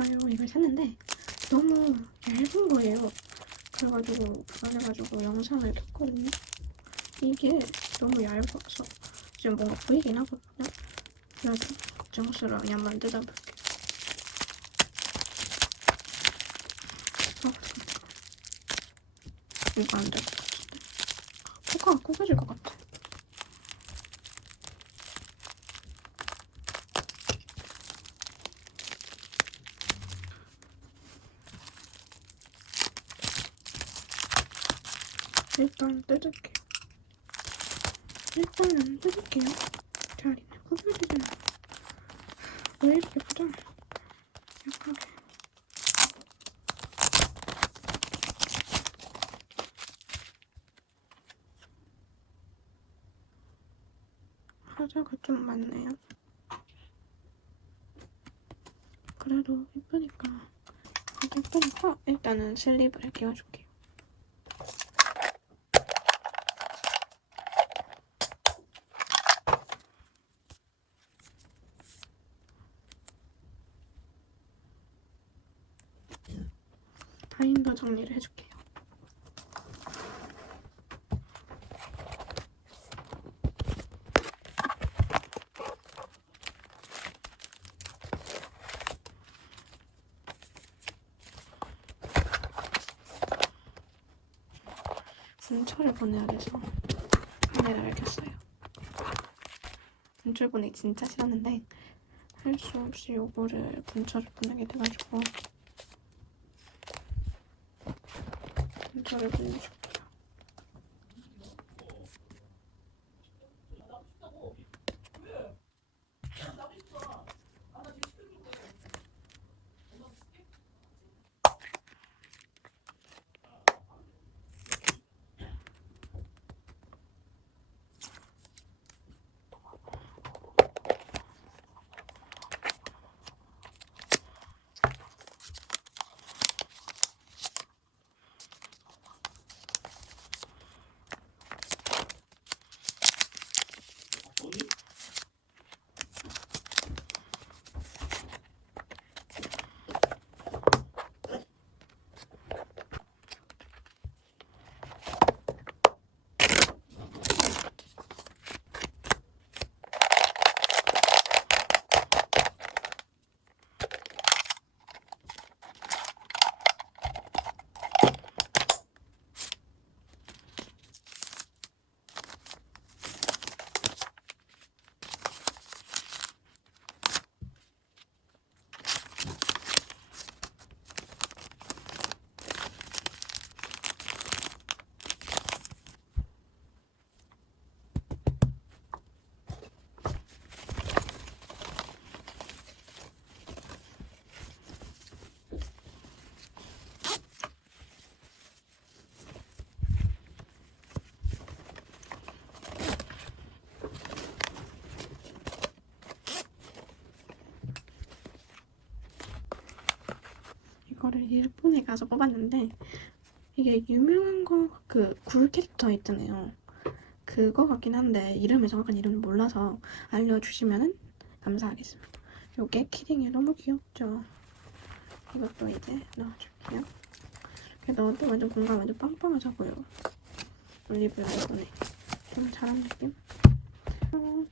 가려고 이걸 샀는데 너무 얇은 거예요. 그래가지고 불안해가지고 영상을 켰거든요. 이게 너무 얇아서 지금 뭔가 보이긴 하거든요. 그래서 걱정스러우니 한번 뜯어볼게요. 어, 잠깐만. 이거 안 될 것 같은데. 코가 구겨질 것 같아. 일단 뜯을게요. 일단은 뜯을게요. 잘 있네. 구겨지잖아. 왜 이렇게 부담? 약하게. 하자가 좀 많네요. 그래도 예쁘니까 예쁘니까 일단은 슬립을 끼워줄게요. 바인더 정리를 해줄게요. 분철을 보내야 돼서 카메라를 켰어요. 분철 보내기 진짜 싫었는데 할 수 없이 요거를 분철을 보내게 돼가지고 분 일본에 가서 뽑았는데 이게 유명한 거 그 굴 캐릭터 있잖아요. 그거 같긴 한데 이름을 정확한 이름을 몰라서 알려주시면 감사하겠습니다. 요게 키링이 너무 귀엽죠? 이것도 이제 넣어줄게요. 이렇게 넣어도 완전 공간 완전 빵빵하죠 보여. 올리브유 이번에 좀 잘한 느낌? 음,